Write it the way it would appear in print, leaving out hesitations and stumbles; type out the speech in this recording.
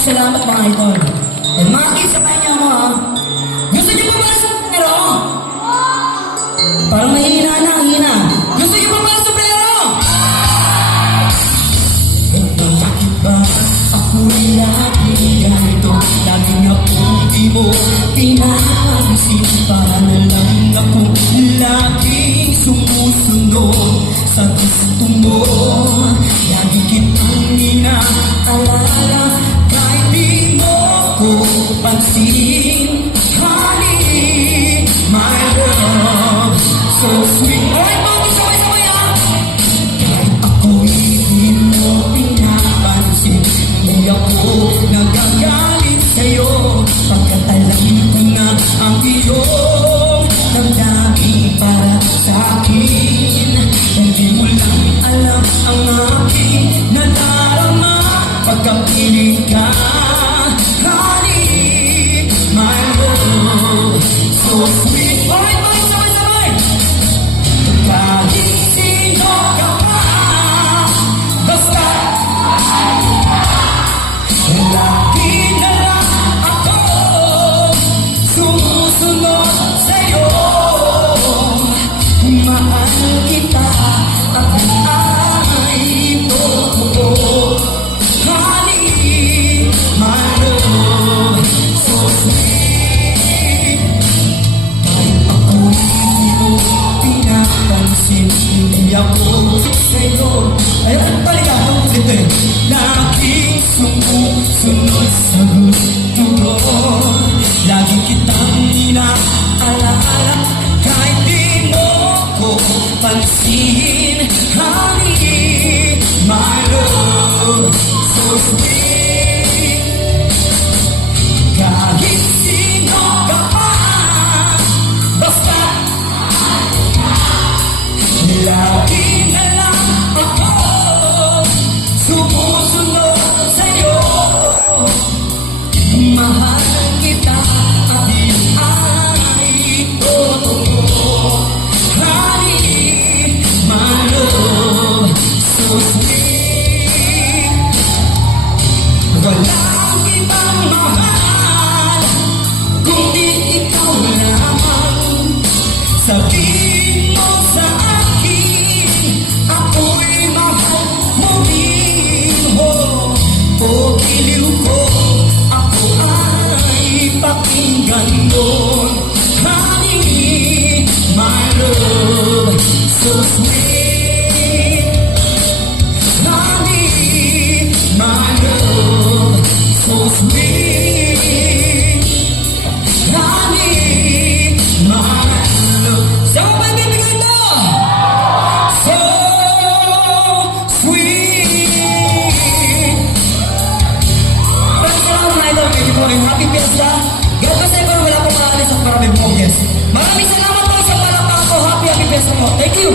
salamat mga idol. Eh, mga kids, sa kanya mo ha. Gusto niyo ba sa pero? Parang mahina na, hina. Gusto niyo ba sa pero? Bakit ba ako'y lagi ganito? Laging akong di mo pinapansin. Para na lang ako laging sumusunod sa gusto mo. Lagi kitang inaalala kahit di mo ko pansin. Honey, my love, so sweet. Alright, mga sabay-sabay ha! Kahit ako'y di mo pinapansin, di ako nagagalit sa'yo. Pagkat alam ko na ang iyong damdamin para sa'kin. Hindi mo lang alam ang aking nadarama pagkapiling ka. Honey, my love, so sweet. Alright, mga sabay-sabay! Kahit sino ka pa, basta lagi na lang ako sumusunod sa'yo. Mahal kita at ay totoo. Honey, my love, so sweet. Kahit ako'y di mo pinapansin, hindi ako sa'yo. Ayun, talaga, ito eh. Laging sumusunod sa gusto ko. Lagi kitang inaalala kahit di mo ko pansin. Honey, my love, so sweet. Kahit sino ka pa, basta lagi na lang ako sumusunod sa'yo. Mahal kita at di ay totoo. Honey, my love, so sweet. Walang ibang mahal kundi ikaw lamang. Sabihin mo sa akin, ako'y mahal mo din. O giliw ko, ako ay pakinggan mo. Honey, my love, so sweet. Honey, my love, so sweet. Honey, my love. Saan ba ibibigay mo? So sweet. Maraming salamat mga idol. Thank you po rin. Happy Fiesta. God bless everyone. Wala pong maalis at maraming focus. Maraming salamat po sa palakpak ko. Happy Fiesta po. Thank you.